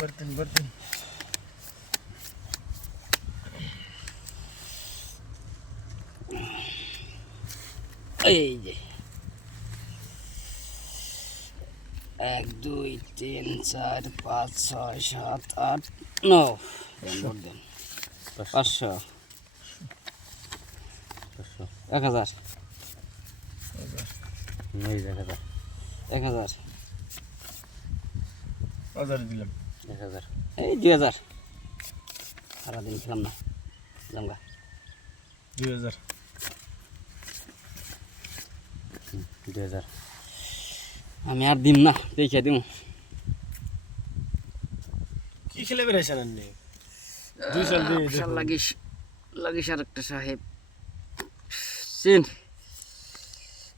बर्तन এই যে 1 2 3 4 5 6 7 8 9 দেন 500 1000 नहीं देखा 1000 हजार दिलाम 1000 এই 2000 সারাদিন খেলাম না জামগা 2000 2000 আমি আর দিম না দেখে দিম কি খেলে বেরাইছেন আপনি 200 দিয়ে লাগিস আরেকটা সাহেব চিন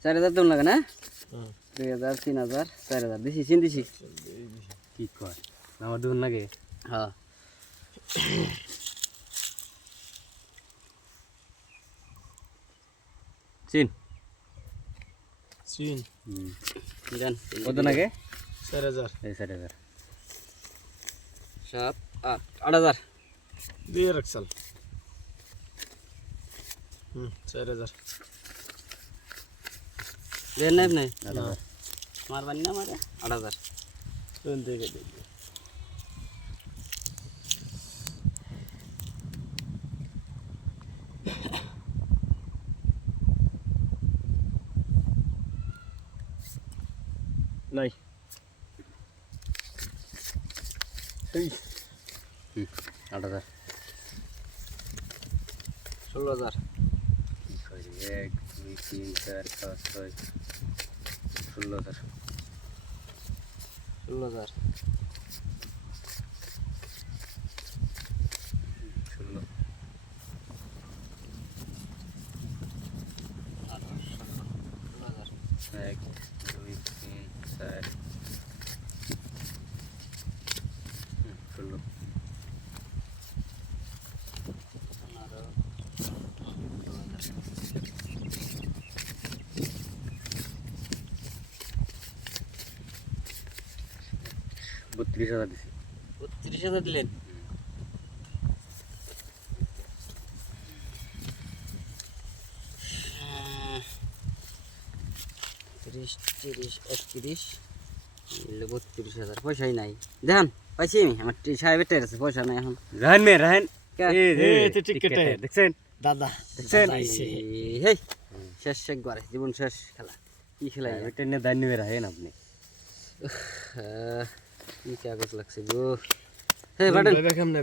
4000 দাম লাগে না 2000 3000 4000 দিছি চিন দিছি की कय नाम दून लगे হ্যাঁ चीन चीन দেন কত লাগে 4000 এই 4000 7 8 8000 দিয়ে রাখছাল 4000 দেন নাই 8000 মারবানি না মারে 8000 কোন থেকে দে নাই এই 8000 16000 की कय 1 2 3 4 5 6 16000 16000 16 1 2 3 4 16 32,000 দিছি 32000 দিলেন তিরিশ 31 32,000 পয়সাই নাই দেখেন পাইছি আমি আমার সাহেবের টাকা আছে পয়সা নাই এখন रहन में रहन তো টিকেট দেখছেন দাদা দেখছেন হেই শেষ একবারে জীবন শেষ খেলা কি খেলা এটা নিয়ে দান নিয়ে রাখেন আপনি কি কাগজ লাগছে গো হে বাটন বেবে কেমনে